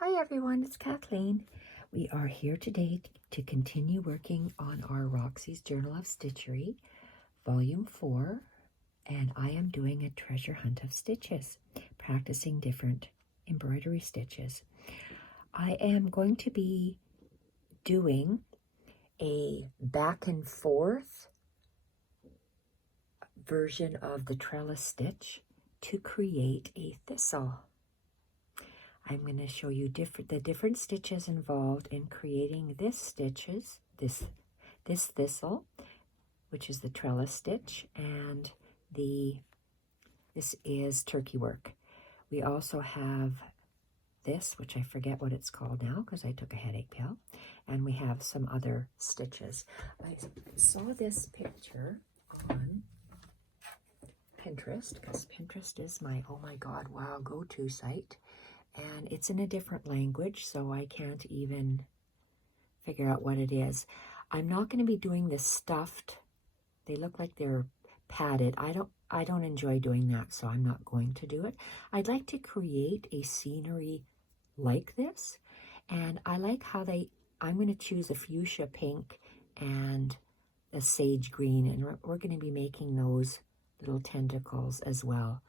Hi everyone, it's Kathleen. We are here today to continue working on our Roxys Journal of Stitchery, Volume 4, and I am doing a treasure hunt of stitches, practicing different embroidery stitches. I am going to be doing a back and forth version of the trellis stitch to create a thistle. I'm going to show you the different stitches involved in creating this thistle, which is the trellis stitch, and this is turkey work. We also have this, which I forget what it's called now because I took a headache pill, and we have some other stitches. I saw this picture on Pinterest because Pinterest is my, oh my god, wow, go-to site. And it's in a different language, so I can't even figure out what it is. I'm not going to be doing this stuffed. They look like they're padded. I don't enjoy doing that, so I'm not going to do it. I'd like to create a scenery like this, and I like how I'm going to choose a fuchsia pink and a sage green, and we're going to be making those little tentacles as well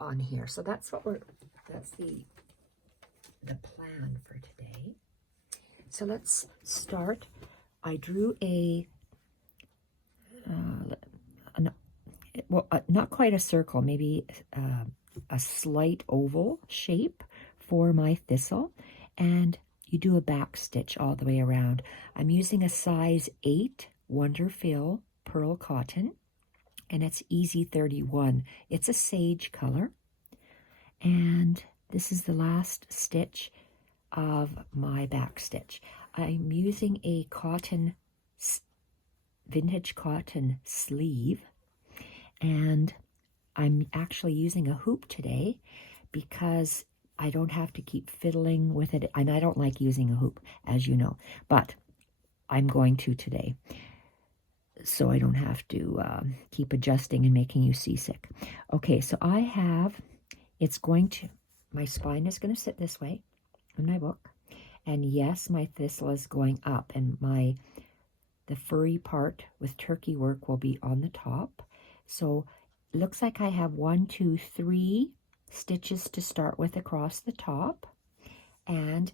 on here. So that's the plan for today. So let's start. I drew not quite a circle, maybe a slight oval shape for my thistle, and you do a back stitch all the way around. I'm using a size 8 Wonder Fill Perle Cotton, and it's Easy 31. It's a sage color, and this is the last stitch of my back stitch. I'm using a vintage cotton sleeve, and I'm actually using a hoop today because I don't have to keep fiddling with it, and I don't like using a hoop, as you know, but I'm going to today, so I don't have to keep adjusting and making you seasick. Okay, so I have, my spine is going to sit this way in my book, and yes, my thistle is going up, and the furry part with turkey work will be on the top. So it looks like I have 1, 2, 3 stitches to start with across the top, and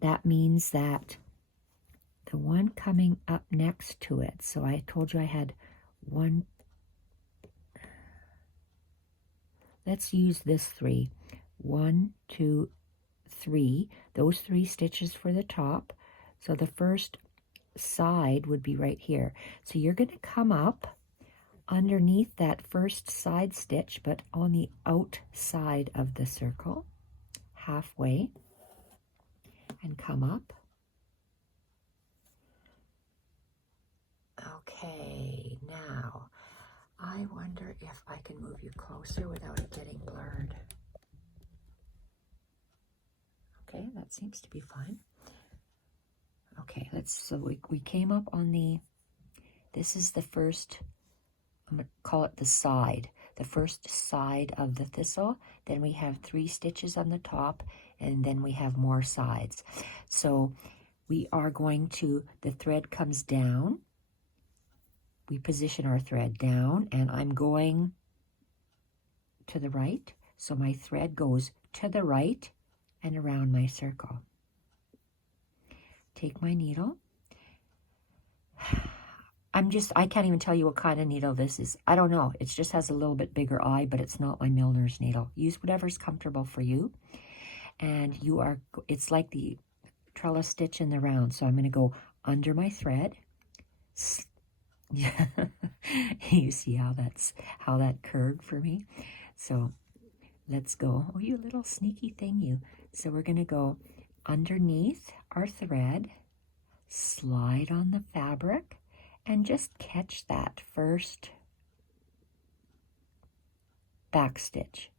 that means that the one coming up next to it, so I told you I had one, let's use this 3, 1, 2, 3, those 3 stitches for the top. So the first side would be right here. So you're going to come up underneath that first side stitch, but on the outside of the circle, halfway, and come up. Okay, now I wonder if I can move you closer without it getting blurred. Okay, that seems to be fine. Okay, so we came up on this is the first, I'm going to call it the side, the first side of the thistle. Then we have 3 stitches on the top, and then we have more sides. So we are going to, the thread comes down, we position our thread down, and I'm going to the right. So my thread goes to the right and around my circle. Take my needle. I can't even tell you what kind of needle this is. I don't know. It just has a little bit bigger eye, but it's not my milliner's needle. Use whatever's comfortable for you. And it's like the trellis stitch in the round. So I'm going to go under my thread. Yeah, you see how that curved for me? So let's go. Oh, you little sneaky thing, you. So we're going to go underneath our thread, slide on the fabric, and just catch that first back stitch.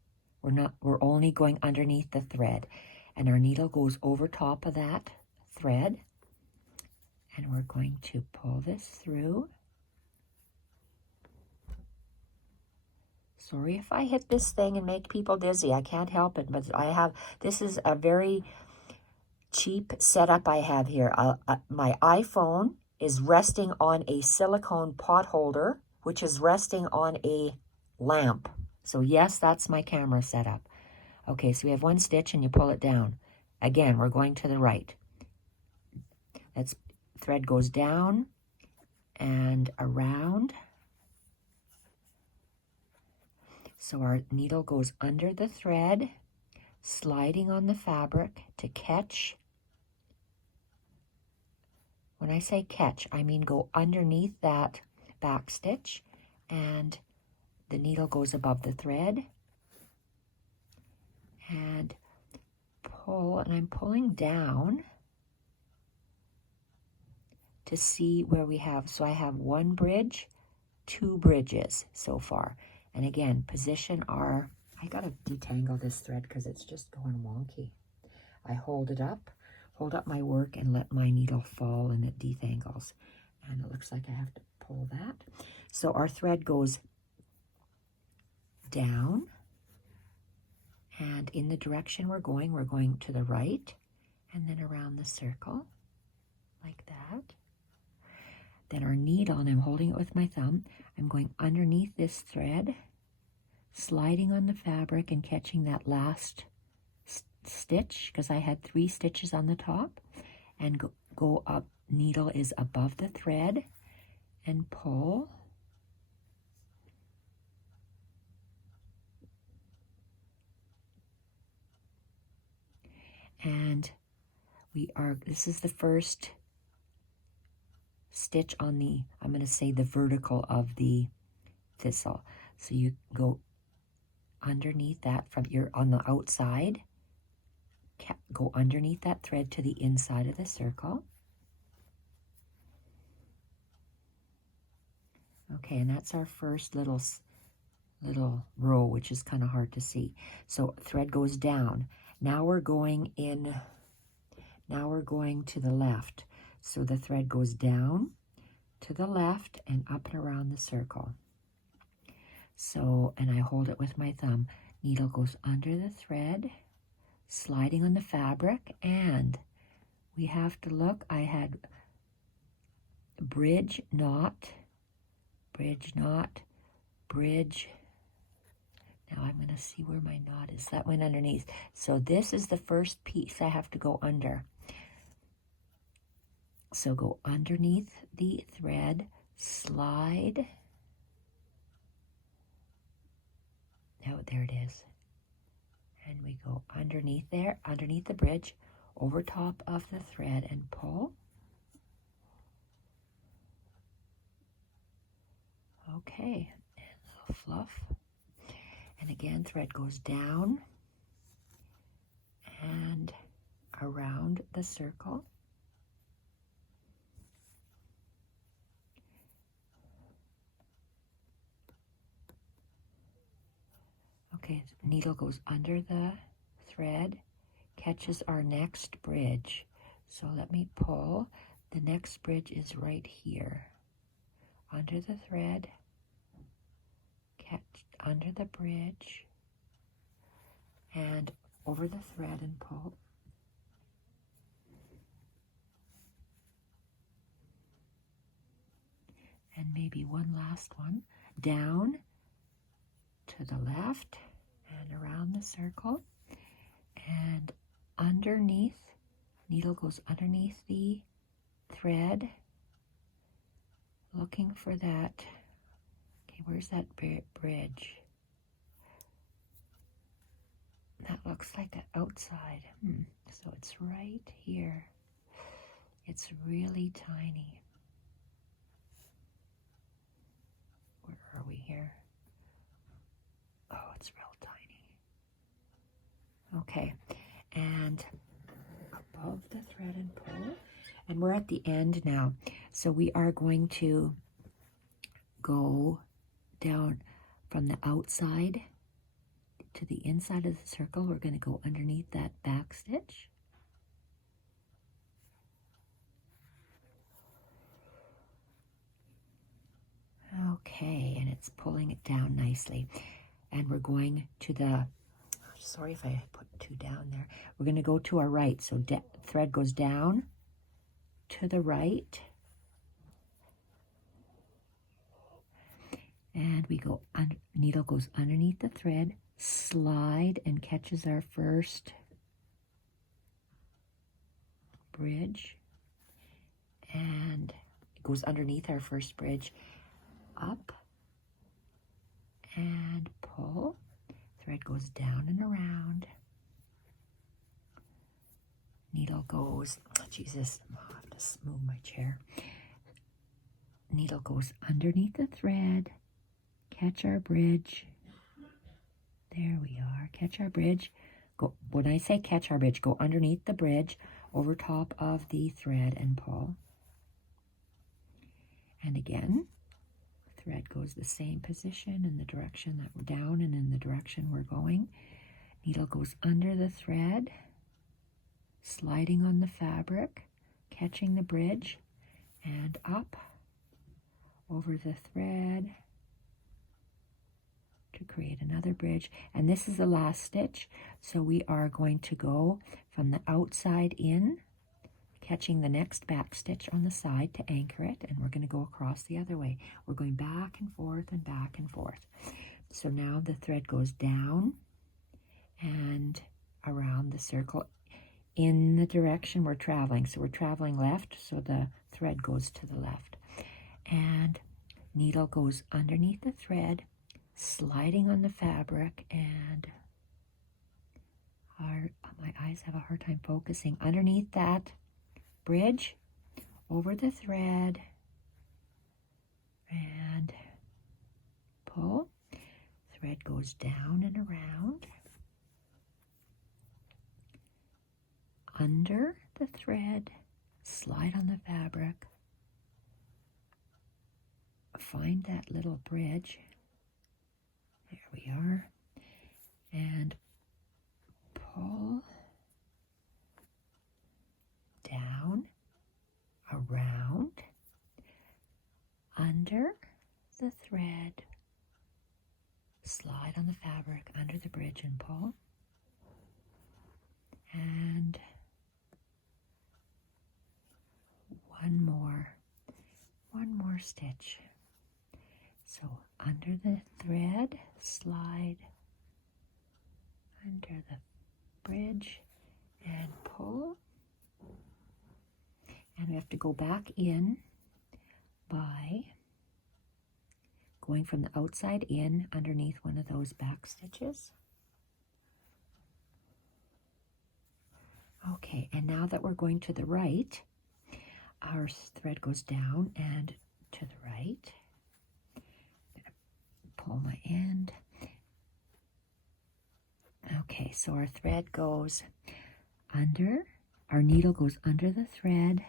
We're only going underneath the thread, and our needle goes over top of that thread, and we're going to pull this through. Sorry if I hit this thing and make people dizzy. I can't help it, but this is a very cheap setup I have here. My iPhone is resting on a silicone pot holder, which is resting on a lamp. So yes, that's my camera setup. Okay, so we have one stitch and you pull it down. Again, we're going to the right. Thread goes down and around. So our needle goes under the thread, sliding on the fabric to catch. When I say catch, I mean go underneath that back stitch, and the needle goes above the thread. And pull, and I'm pulling down to see where we have. So I have one bridge, 2 bridges so far. And again, position our, I gotta detangle this thread because it's just going wonky. I hold up my work and let my needle fall and it detangles. And it looks like I have to pull that. So our thread goes down, and in the direction we're going to the right, and then around the circle, like that. Then our needle, and I'm holding it with my thumb, I'm going underneath this thread, sliding on the fabric and catching that last stitch, because I had 3 stitches on the top, and go up. Needle is above the thread, and pull. And this is the first stitch on the, I'm going to say the vertical of the thistle. So you go underneath that you're on the outside, go underneath that thread to the inside of the circle. Okay, and that's our first little row, which is kind of hard to see. So thread goes down. Now we're going to the left. So the thread goes down to the left and up and around the circle. So, and I hold it with my thumb. Needle goes under the thread, sliding on the fabric, and we have to look. I had bridge, knot, bridge, knot, bridge. Now I'm going to see where my knot is. That went underneath. So this is the first piece I have to go under. So go underneath the thread, slide. Oh, there it is. And we go underneath there, underneath the bridge, over top of the thread and pull. Okay, and a little fluff. And again, thread goes down and around the circle. Okay, the needle goes under the thread, catches our next bridge. So let me pull. The next bridge is right here. Under the thread, catch under the bridge, and over the thread and pull. And maybe one last one. Down to the left and around the circle, and underneath, needle goes underneath the thread, looking for that. Okay, where's that bridge? That looks like an outside. So it's right here. It's really tiny. Where are we here? Oh, it's real tiny. Okay, and above the thread and pull. And we're at the end now. So we are going to go down from the outside to the inside of the circle. We're going to go underneath that back stitch. Okay, and it's pulling it down nicely. and we're going to the, sorry if I put 2 down there. We're going to go to our right. So thread goes down to the right. And we go, needle goes underneath the thread, slide and catches our first bridge. And it goes underneath our first bridge, up and pull. Thread goes down and around. Needle goes, oh, Jesus, I'll have to move my chair. Needle goes underneath the thread, catch our bridge. There we are, catch our bridge. Go, when I say catch our bridge, go underneath the bridge, over top of the thread and pull. And again, thread goes the same position in the direction that we're down and in the direction we're going. Needle goes under the thread, sliding on the fabric, catching the bridge, and up over the thread to create another bridge. And this is the last stitch, so we are going to go from the outside in, catching the next back stitch on the side to anchor it, and we're going to go across the other way. We're going back and forth and back and forth. So now the thread goes down and around the circle in the direction we're traveling. So we're traveling left, so the thread goes to the left. And needle goes underneath the thread, sliding on the fabric, and my eyes have a hard time focusing. Underneath that bridge, over the thread, and pull. Thread goes down and around. Under the thread, slide on the fabric, find that little bridge. There we are. And pull down, around, under the thread, slide on the fabric under the bridge and pull. And one more stitch. So under the thread, slide under the bridge and pull. And we have to go back in by going from the outside in underneath one of those back stitches. Okay, and now that we're going to the right, our thread goes down and to the right. I'm gonna pull my end. Okay, so our thread goes under, our needle goes under the thread,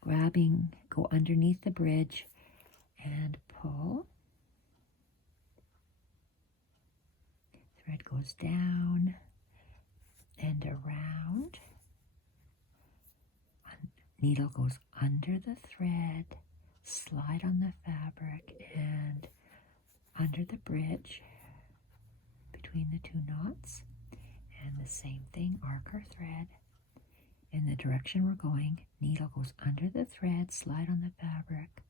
grabbing, go underneath the bridge and pull. Thread goes down and around. Needle goes under the thread, slide on the fabric and under the bridge between the two knots. And the same thing, arc our thread in the direction we're going. Needle goes under the thread, slide on the fabric,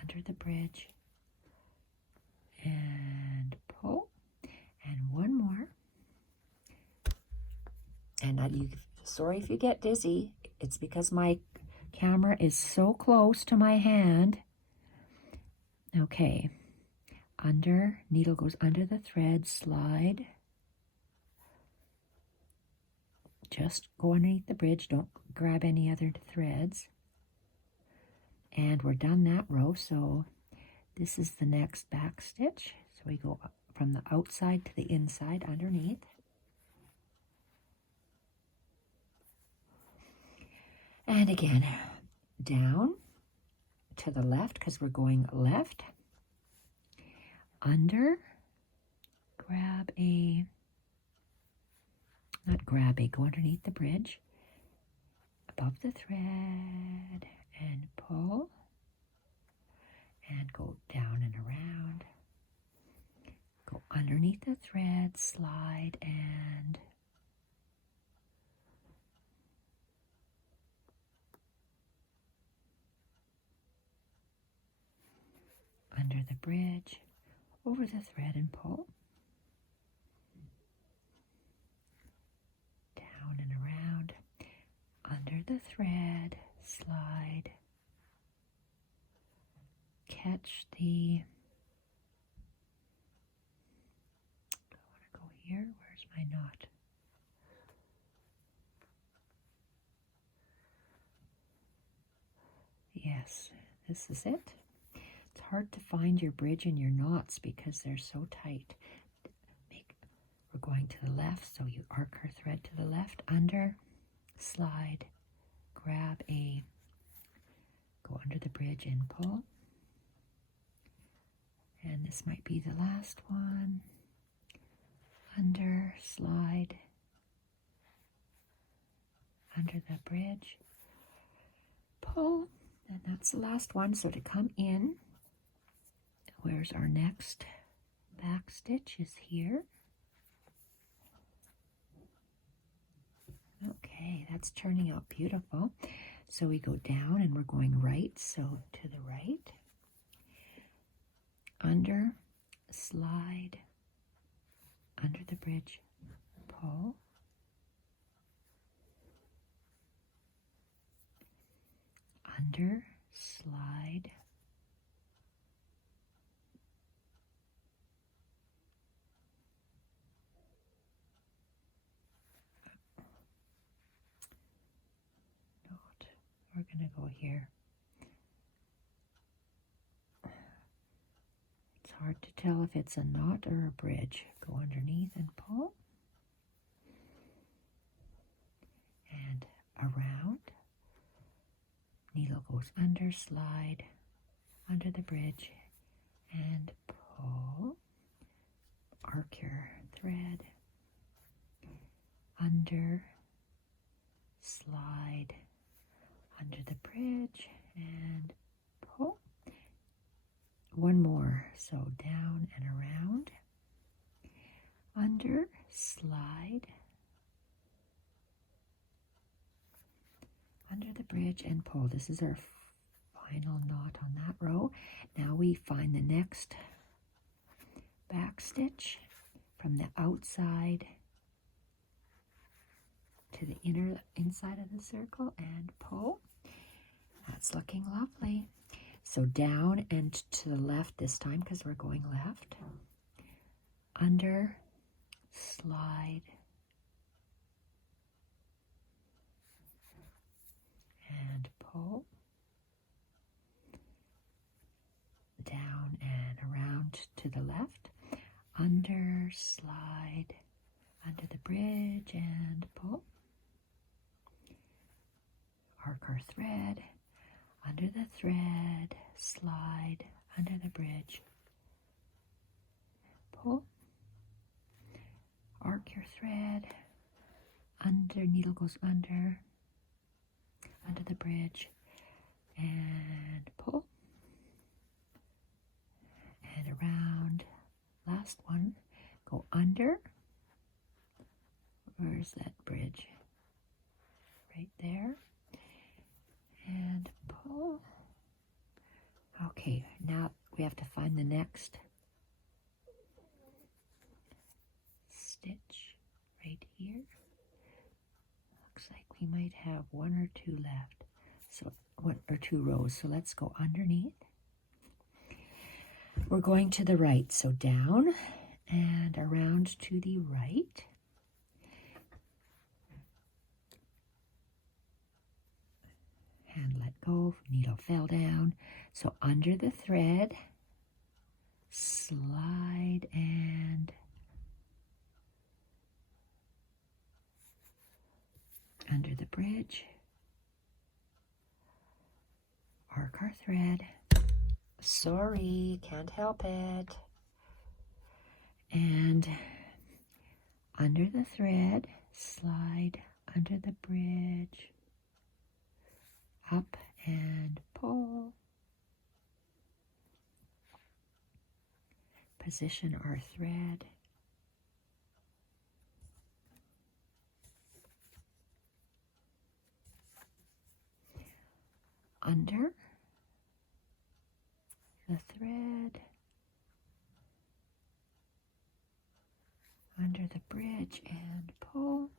under the bridge, and pull. And one more. And sorry if you get dizzy. It's because my camera is so close to my hand. Okay. Under, needle goes under the thread, slide. Just go underneath the bridge. Don't grab any other threads. And we're done that row. So this is the next back stitch. So we go up from the outside to the inside underneath. And again, down to the left because we're going left. Under, go underneath the bridge. above the thread and pull and go down and around. Go underneath the thread, slide, and under the bridge, over the thread and pull. Down and around, under the thread, slide, catch the, I want to go here, where's my knot? Yes, this is it. It's hard to find your bridge and your knots because they're so tight. We're going to the left, so you arc our thread to the left, under, slide, grab a, go under the bridge and pull. And this might be the last one. Under, slide, under the bridge, pull, and that's the last one. So to come in, where's our next back stitch is here. Okay, that's turning out beautiful. So we go down and we're going right, so to the right, under, slide, under the bridge, pull, under, slide, we're going to go here. It's hard to tell if it's a knot or a bridge. Go underneath and pull. And around. Needle goes under, slide, under the bridge, and pull. Arc your thread. Under, slide, under the bridge, and pull. One more, so down and around, under, slide, under the bridge, and pull. This is our final knot on that row. Now we find the next back stitch from the outside to the inside of the circle and pull. That's looking lovely. So down and to the left this time because we're going left. Under, slide, and pull. Down and around to the left. Under, slide, under the bridge, and pull. Arc our thread, under the thread, slide, under the bridge, pull. Arc your thread, under, needle goes under the bridge, and pull. And around, last one, go under. Where's that bridge? Right there. And pull. Okay, now we have to find the next stitch right here. Looks like we might have one or two left. So one or two rows. So let's go underneath. We're going to the right, so down and around to the right. And let go, needle fell down. So under the thread, slide and under the bridge, arc our thread. Sorry, can't help it. And under the thread, slide under the bridge, up and pull. Position our thread. Under the thread, under the bridge and pull.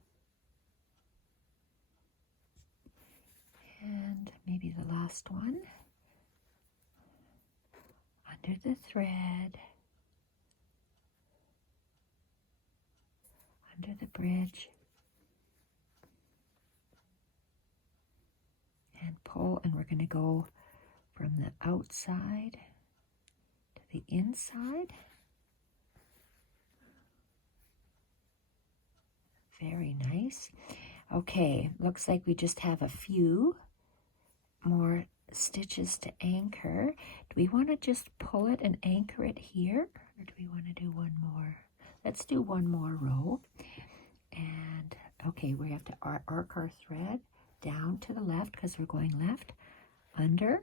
And maybe the last one. Under the thread, under the bridge, and pull, and we're going to go from the outside to the inside. Very nice. Okay, looks like we just have a few more stitches to anchor. Do we want to just pull it and anchor it here, or do we want to do one more? Let's do one more row. And okay, we have to arc our thread down to the left because we're going left, under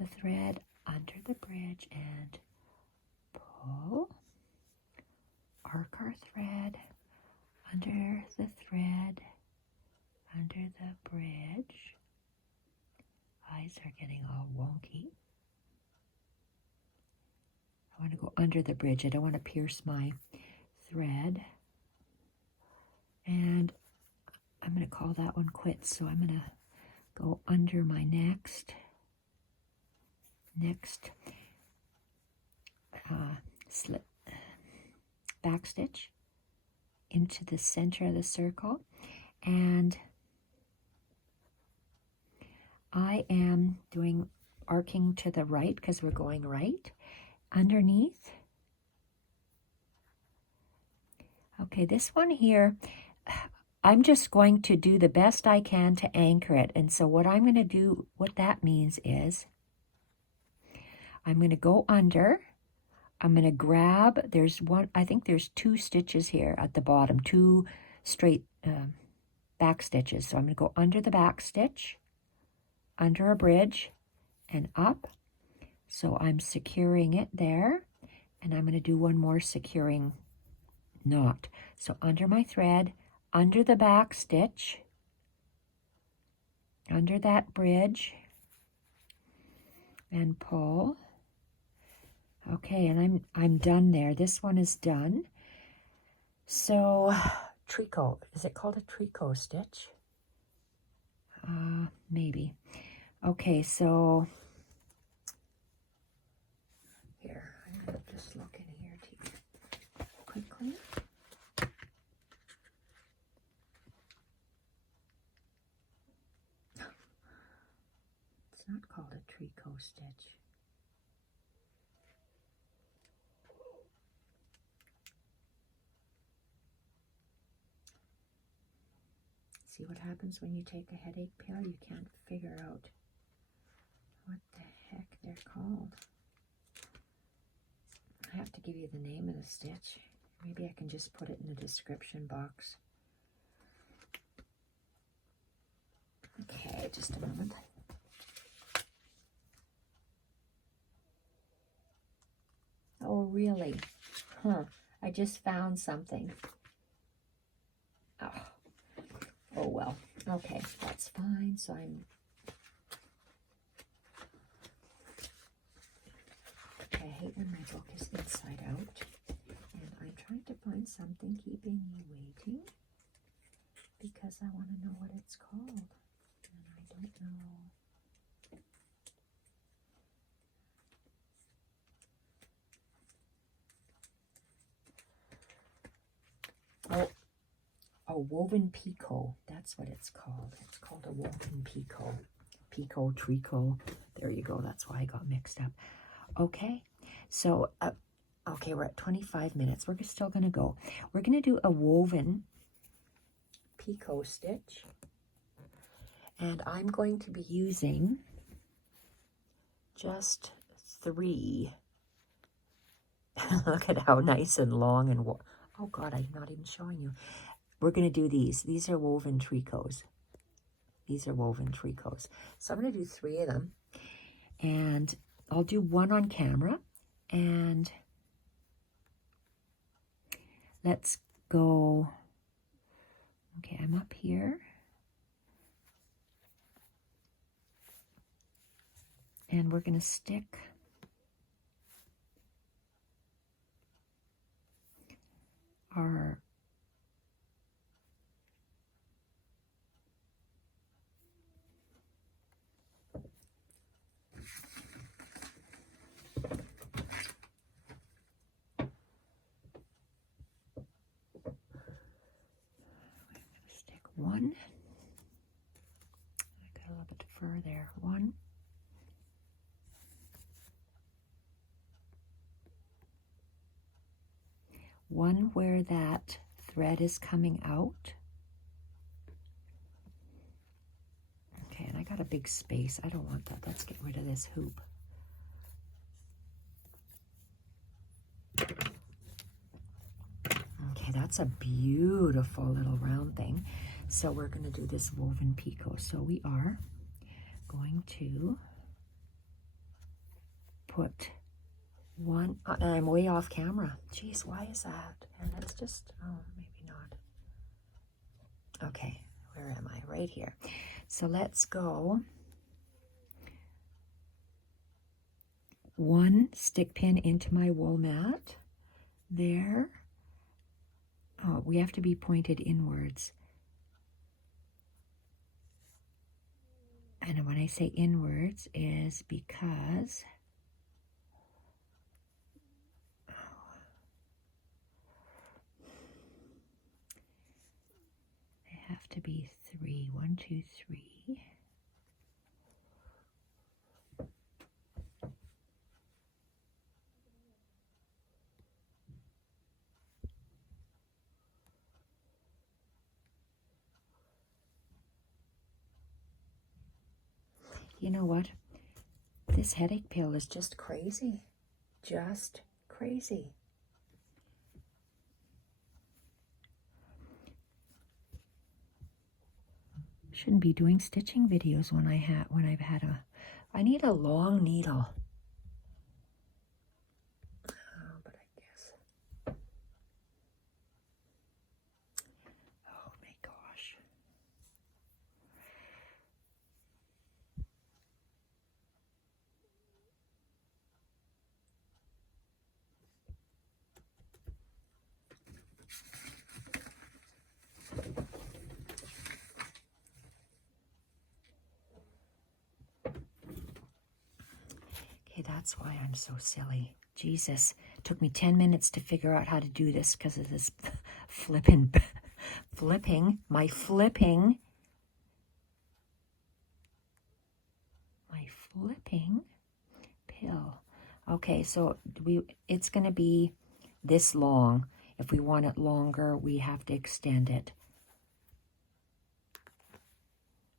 the thread, under the bridge, and pull, arc our thread, under the thread, under the bridge. Eyes are getting all wonky. I want to go under the bridge. I don't want to pierce my thread. And I'm going to call that one quits. So I'm going to go under my next slip back stitch into the center of the circle, and I am doing arcing to the right because we're going right underneath. Okay, this one here, I'm just going to do the best I can to anchor it. And so what I'm going to do, what that means is I'm going to go under. I'm going to grab, there's one, I think there's 2 stitches here at the bottom, 2 straight back stitches. So I'm going to go under the back stitch, under a bridge, and up. So I'm securing it there, and I'm going to do one more securing knot. So under my thread, under the back stitch, under that bridge, and pull. Okay, and I'm done there. This one is done. So tricot, is it called a tricot stitch? Maybe. Okay, so here, I'm going to just look in here quickly. It's not called a tricot stitch. See what happens when you take a headache pill? You can't figure out what the heck they're called. I have to give you the name of the stitch. Maybe I can just put it in the description box. Okay, just a moment. Oh, really? Huh. I just found something. Oh, well. Okay, that's fine. So I hate when my book is inside out. And I'm trying to find something keeping me waiting because I want to know what it's called. And I don't know. Oh. A woven picot, that's what it's called. It's called a woven picot. Picot, tricot, there you go. That's why I got mixed up. Okay, so, okay, we're at 25 minutes. We're still going to go. We're going to do a woven picot stitch. And I'm going to be using just 3. Look at how nice and long and, oh God, I'm not even showing you. We're going to do these. These are woven tricots. These are woven tricots. So I'm going to do 3 of them. And I'll do one on camera. And let's go. Okay, I'm up here. And we're going to stick our one. I got a little bit of fur there. One. One where that thread is coming out. Okay, and I got a big space. I don't want that. Let's get rid of this hoop. Okay, that's a beautiful little round thing. So we're going to do this woven picot. So we are going to put one, and I'm way off camera. Jeez, why is that? And let's just, oh, maybe not. Okay, where am I? Right here. So let's go 1 stick pin into my wool mat. There. Oh, we have to be pointed inwards. And when I say inwards is because they have to be 3. 1, 2, 3. You know what? This headache pill is just crazy. Just crazy. Shouldn't be doing stitching videos when I've had a. I need a long needle. Oh, but I guess. Oh my gosh. Okay, that's why I'm so silly. Jesus, it took me 10 minutes to figure out how to do this because of this flipping pill. Okay, so it's going to be this long. If we want it longer, we have to extend it.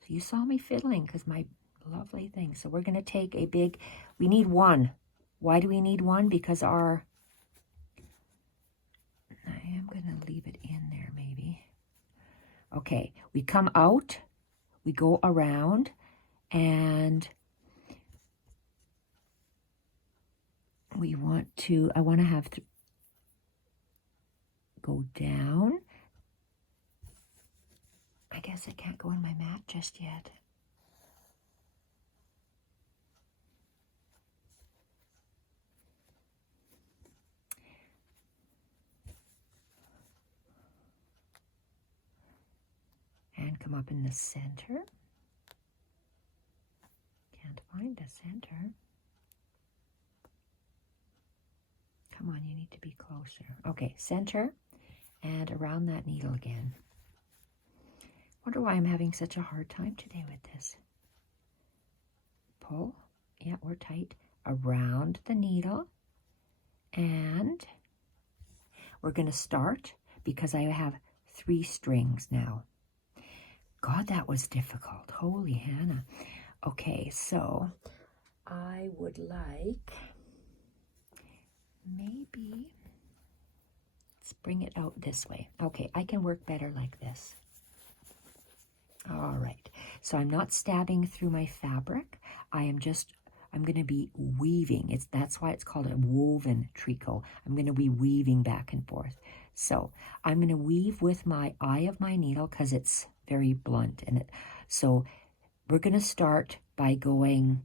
So you saw me fiddling because my lovely thing. So we're going to take a big, we need 1. Why do we need 1? Because I am going to leave it in there maybe. Okay, we come out, we go around, and I want to have go down. I guess I can't go on my mat just yet. And come up in the center. Can't find the center. Come on, you need to be closer. Okay, center and around that needle again. Wonder why I'm having such a hard time today with this. Pull. Yeah, we're tight. Around the needle. And we're going to start because I have 3 strings now. God, that was difficult. Holy Hannah. Okay, so I would like maybe, let's bring it out this way. Okay, I can work better like this. All right, So I'm not stabbing through my fabric. I'm going to be weaving. That's why it's called a woven tricot. I'm going to be weaving back and forth. So I'm going to weave with my eye of my needle because it's very blunt. So we're going to start by going,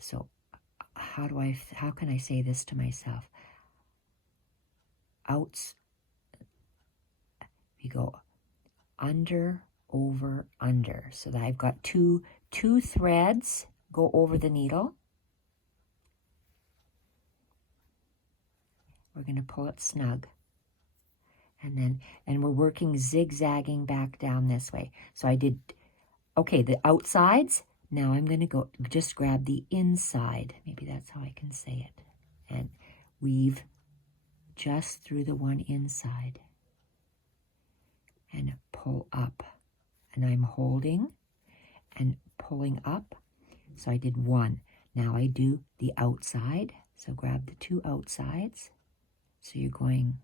so how can I say this to myself? We go under, over, under. So that I've got two threads go over the needle. We're going to pull it snug. And we're working zigzagging back down this way. So I did, okay, the outsides. Now I'm going to go just grab the inside. Maybe that's how I can say it. And weave just through the one inside. And pull up. And I'm holding and pulling up. So I did one. Now I do the outside. So grab the two outsides. So you're going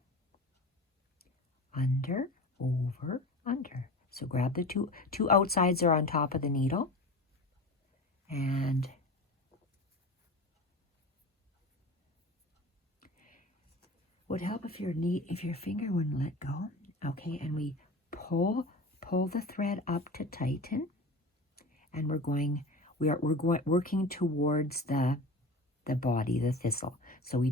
under, over, under. So grab the two outsides are on top of the needle. And would help if your finger wouldn't let go. Okay, and we pull the thread up to tighten, and we're working towards the body, the thistle. So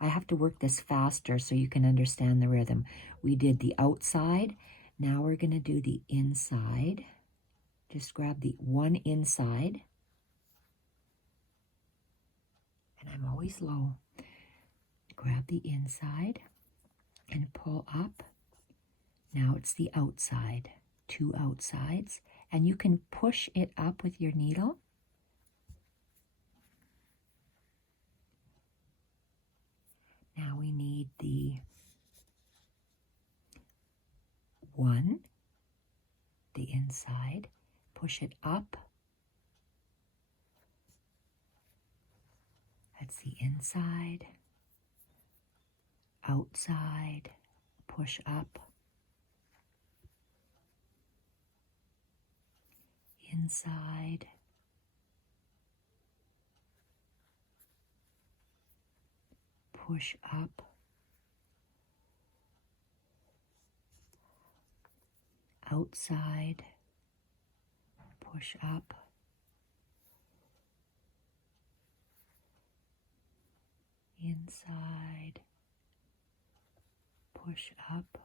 I have to work this faster so you can understand the rhythm. We did the outside. Now we're going to do the inside. Just grab the one inside. And I'm always low. Grab the inside and pull up. Now it's the outside, two outsides, and you can push it up with your needle. Now we need the one, the inside, push it up. That's the inside, outside, push up. Inside, push up, outside, push up, inside, push up,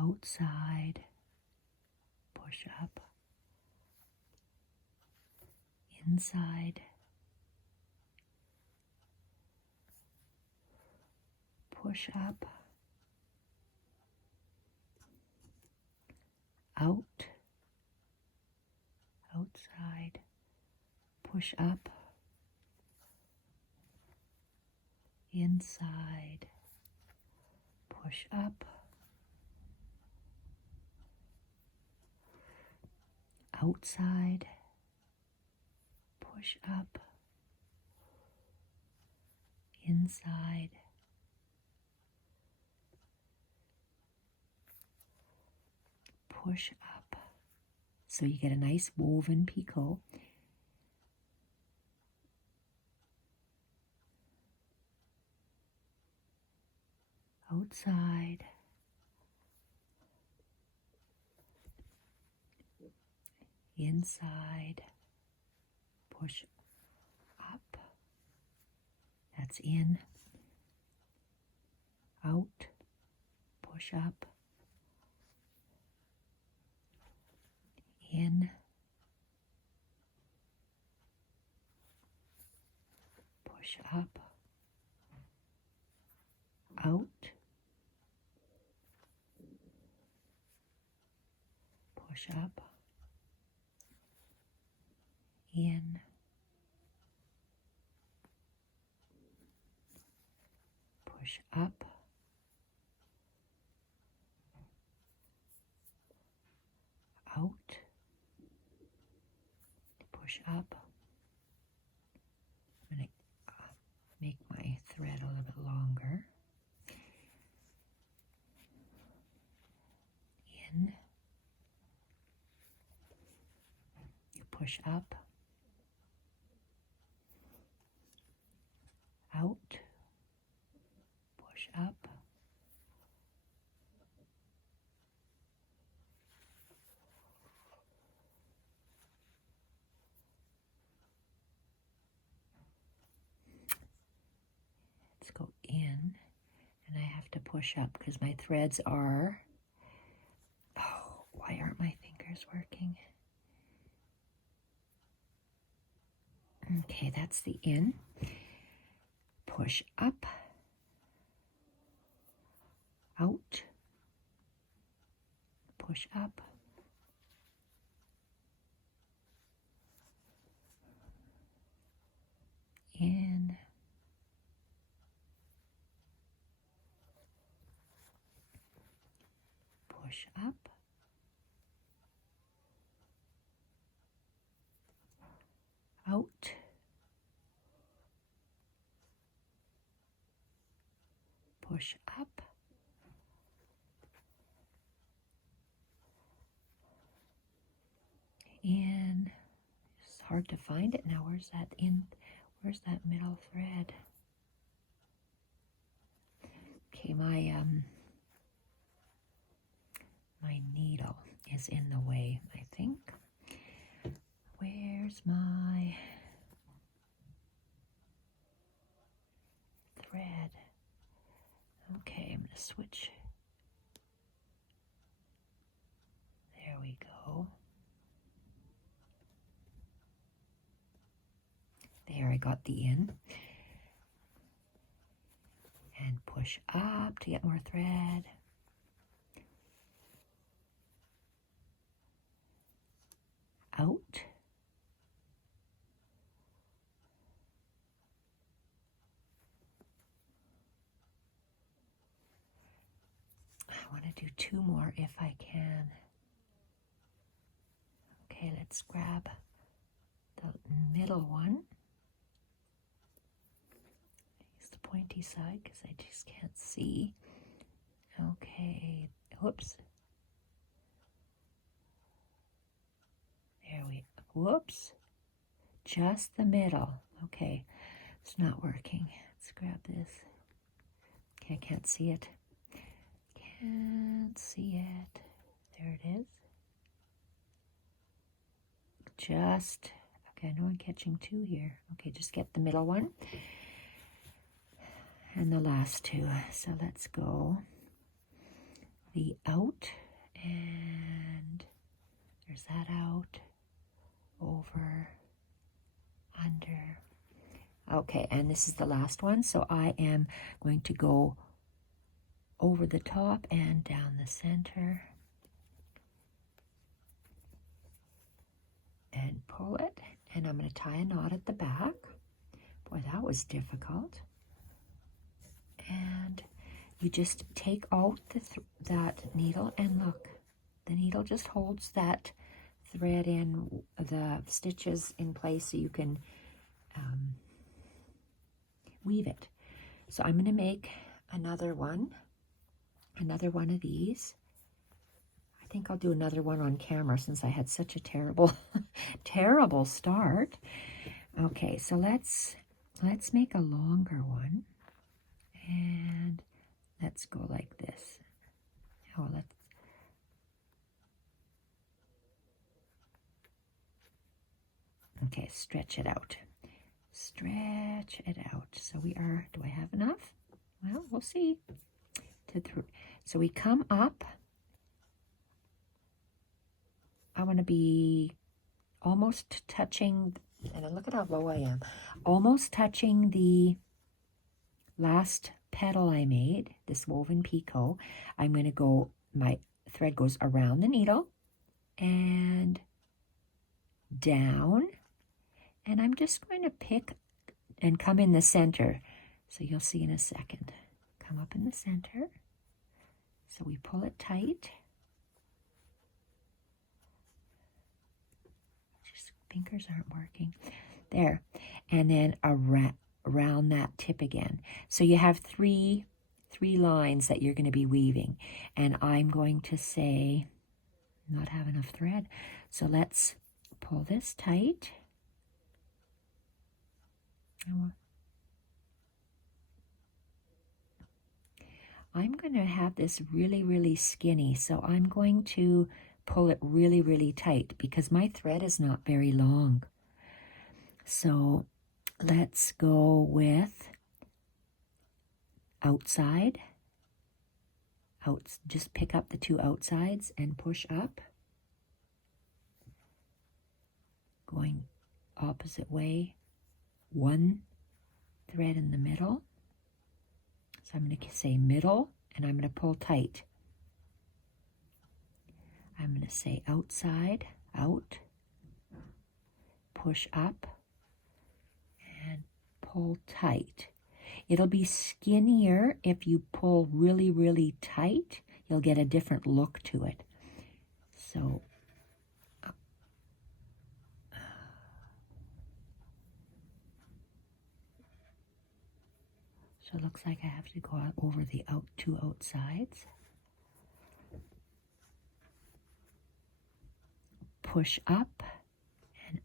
outside, push up, inside, push up, out, outside, push up, inside, push up, outside, push up, inside, push up. So you get a nice woven picot. Outside, inside, push up. That's in, out, push up, in, push up, out, push up, in, push up, out, push up, push up, out, push up, let's go in, and I have to push up because my threads are, oh, why aren't my fingers working? Okay, that's the in. Push up, out, push up, in, push up, out, push up, in. It's hard to find it now. Where's that in? Where's that middle thread? Okay, my needle is in the way, I think. Where's my thread? Okay, I'm going to switch. There we go. There, I got the in. And push up to get more thread. Out. I want to do 2 more if I can. Okay, let's grab the middle one. Use the pointy side because I just can't see. Okay, whoops. There we, whoops. Just the middle. Okay, it's not working. Let's grab this. Okay, I can't see it. Can't see it. There it is. Just, okay, I know I'm catching 2 here. Okay, just get the middle one. And the last 2. So let's go the out, and there's that out, over, under. Okay, and this is the last one. So I am going to go over the top and down the center and pull it, and I'm going to tie a knot at the back. Boy, that was difficult. And you just take out that needle, and look, the needle just holds that thread in, the stitches in place, so you can weave it. So I'm going to make another one of these. I think I'll do another one on camera since I had such a terrible terrible start. Okay, so let's make a longer one, and let's go like this. Oh, okay, stretch it out. Stretch it out. So we are, do I have enough? Well, we'll see. So we come up. I want to be almost touching, and look at how low I am, almost touching the last petal I made, this woven picot. I'm going to go, my thread goes around the needle and down, and I'm just going to pick and come in the center. So you'll see in a second. Come up in the center. So we pull it tight. Just fingers aren't working. There. And then around that tip again. So you have three lines that you're going to be weaving. And I'm going to say, not have enough thread. So let's pull this tight. I'm going to have this really, really skinny, so I'm going to pull it really, really tight because my thread is not very long. So let's go with outside. Just pick up the two outsides and push up. Going opposite way, one thread in the middle. So I'm going to say middle, and I'm going to pull tight. I'm going to say outside, out, push up, and pull tight. It'll be skinnier if you pull really, really tight. You'll get a different look to it. So it looks like I have to go out over the two outsides. Push up. And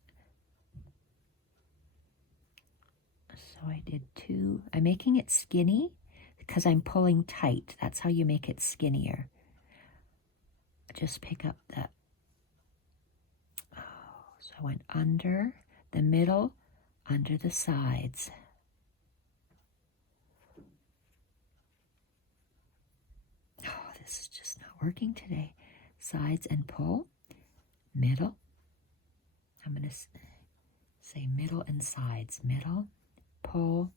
so I did two. I'm making it skinny because I'm pulling tight. That's how you make it skinnier. Just pick up that. Oh, so I went under the middle, under the sides. This is just not working today. Sides and pull, middle. I'm going to say middle and sides. Middle, pull,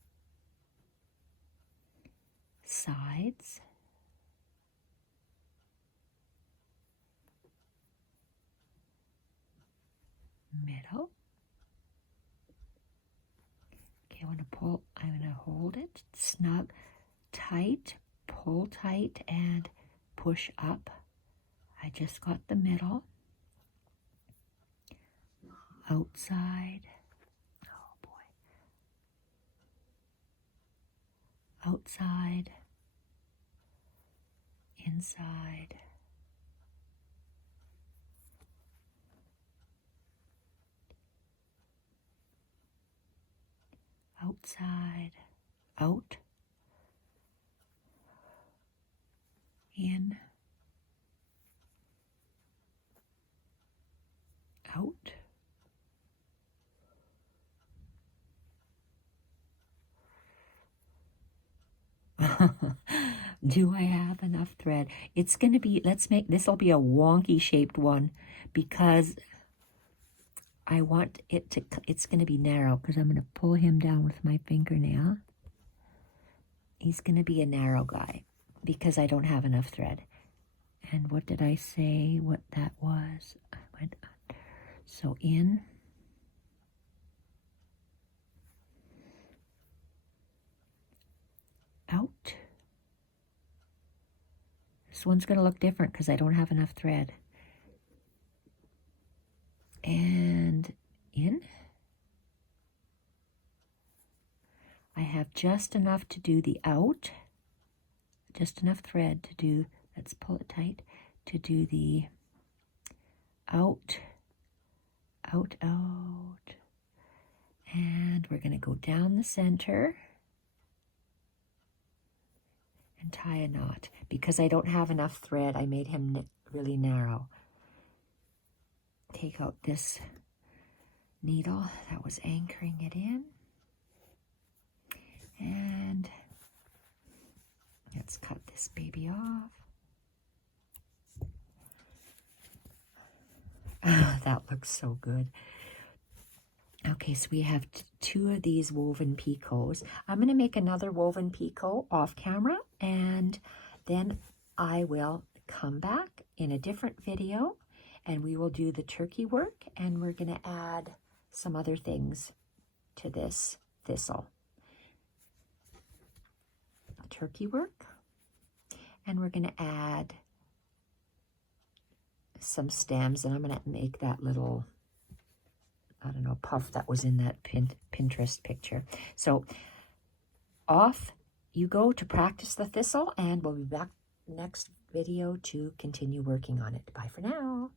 sides, middle. Okay, I want to pull, I'm going to hold it snug, tight, pull tight, and push up. I just got the middle. Outside. Oh boy. Outside. Inside. Outside. Out. In, out, do I have enough thread? It's going to be, this will be a wonky shaped one because I want it to, it's going to be narrow because I'm going to pull him down with my fingernail. He's going to be a narrow guy because I don't have enough thread. And what did I say what that was? I went under. So in, out. This one's going to look different because I don't have enough thread. And in. I have just enough to do the out. Just enough thread to do, let's pull it tight, to do the out, out, out. And we're going to go down the center and tie a knot. Because I don't have enough thread, I made him really narrow. Take out this needle that was anchoring it in. And let's cut this baby off. That looks so good. Okay, so we have two of these woven picots. I'm going to make another woven picot off camera, and then I will come back in a different video, and we will do the turkey work, and we're going to add some other things to this thistle. Turkey work, and we're going to add some stems, and I'm going to make that little, I don't know, puff that was in that Pinterest picture. So off you go to practice the thistle, and we'll be back next video to continue working on it. Bye for now.